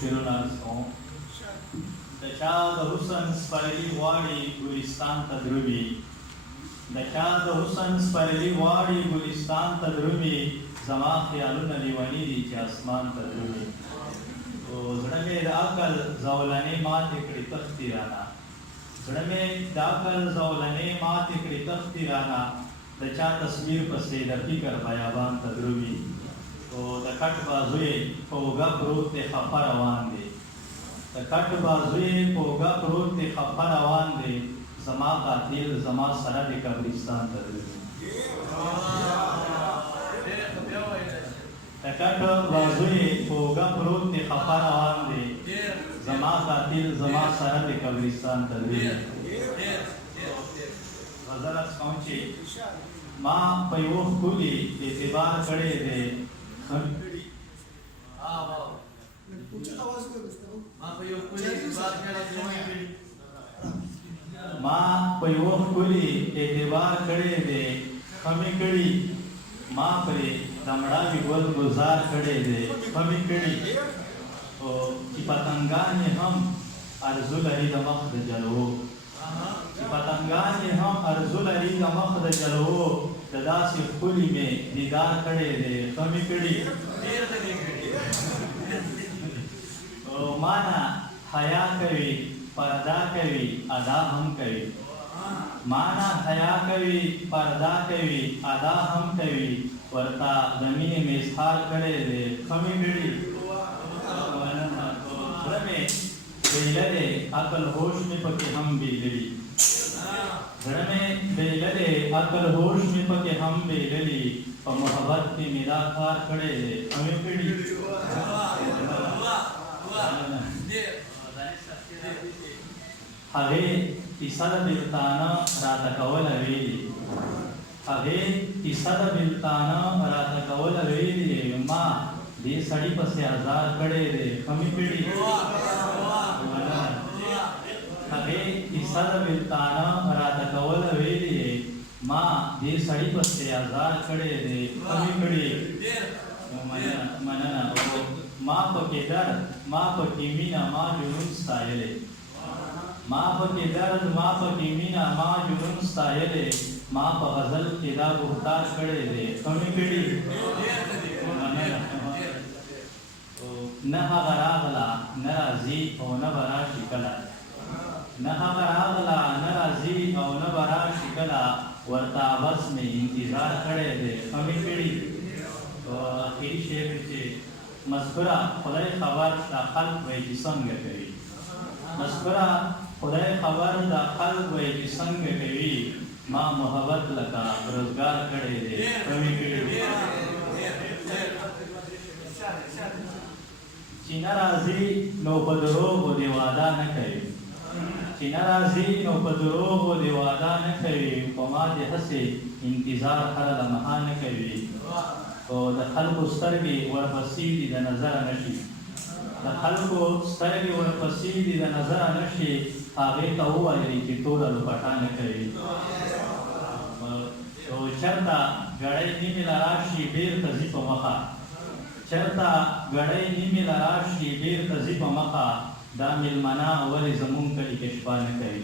شعرونه عرض کوم د چا د حسن سپرلي غواړي ګلستان ته درومي د چا د حسن سپرلي غواړي ګلستان ته درومي زما خیالونه لیوني دي چې اسمان ته درومي زړه مې د عقل زولنې ماتې کړې تختې رانه زړه مې د عقل زولنې ماتې کړې تختې رانه د چا تصویر پسې د فکر بیابان ته درومي د کټ بازو یې په اوږه پروت دی خفه روان دی د کټ بازو یې په اوږه پروت دی خفه روان دی زما قاتل زما سره د قبرستان ته درومي د کټ بازو یې په اوږه پروت دی خفه روان دی زما قاتل زما سره د قبرستان ته درومي غزل څکوم چې ما په یو ښکلي اعتبار کړی دی ما په یو ښکلي اعتبار کړی دی خمې کړي ما پرې د مړاوي ګل ګلزار کړی دی خمې کړي چې پتنګان یې هم ارزو لري د مخ د جلوو چې پتنګان یې هم ارزو لري د مخ د جلوو د داسې ښکلي مې دیدار کړی دی خمې کړي مانا حیا کوي پردا کوي ادا هم کوي مانا حیا کوي پردا کوي ادا هم کوي ورته د مینې مې اظهار کړی دی خمې کړي زړه مې بیله دی عقل هوش مې پکې هم بیله دي زړه مې بیله دی عقل هوش مې پکې هم بیله دي په محبت کې مې دا کار کړی دی خمې کړي هغې کیسه د بېلتانه راته کوله ویلي هغې کیسه د بېلتانه راته کوله ویلي ما دې سړي پسې ازار کړی دی خمې کړي هغې کیسه د بېلتانه راته کوله ویلي ما دې سړي پسې ازار کړی دی خمې کړي مننه ما پکې درد ما پکې مینه ما جنون ستایلی ما پکې درد ما پکې مینه ما جنون ستایلی ما په غزل کې دا گفتار کړی دی خمې کړي نه هغه راغله نه راځي او نه به راشي کله نه هغه راغله نه راځي او نه به راشي کله ورته بس مې انتظار کړی دی خمې کړي اخري شعر چې مذکوره خدای خبر دا خلق وایي چې څنګه کوي مذکوره خدای خبر دا خلق وایي چې څنګه کوي ما محبت لکه روزګار کړی دی خمې کړي چې نه راځي نو په دروغو دې واده نه کوي چې نه راځي نو په دروغو دې واده نه کوي په ما دې هسې انتظار هره لمحه نه کوي او د خلکو سترګې ورپسې دي د نظره نشي د خلکو سترګې ورپسې دي د نظره نشي هغې ته ووایي چې ټوله لوپټه نه کوي او چېرته ګړۍ نیمې له راشي بېرته ځي په مخه چېرته ګړۍ نیمې له راشي بېرته ځي په مخه دا مېلمنه ولې زمونږ کلي کې شپه نه کوي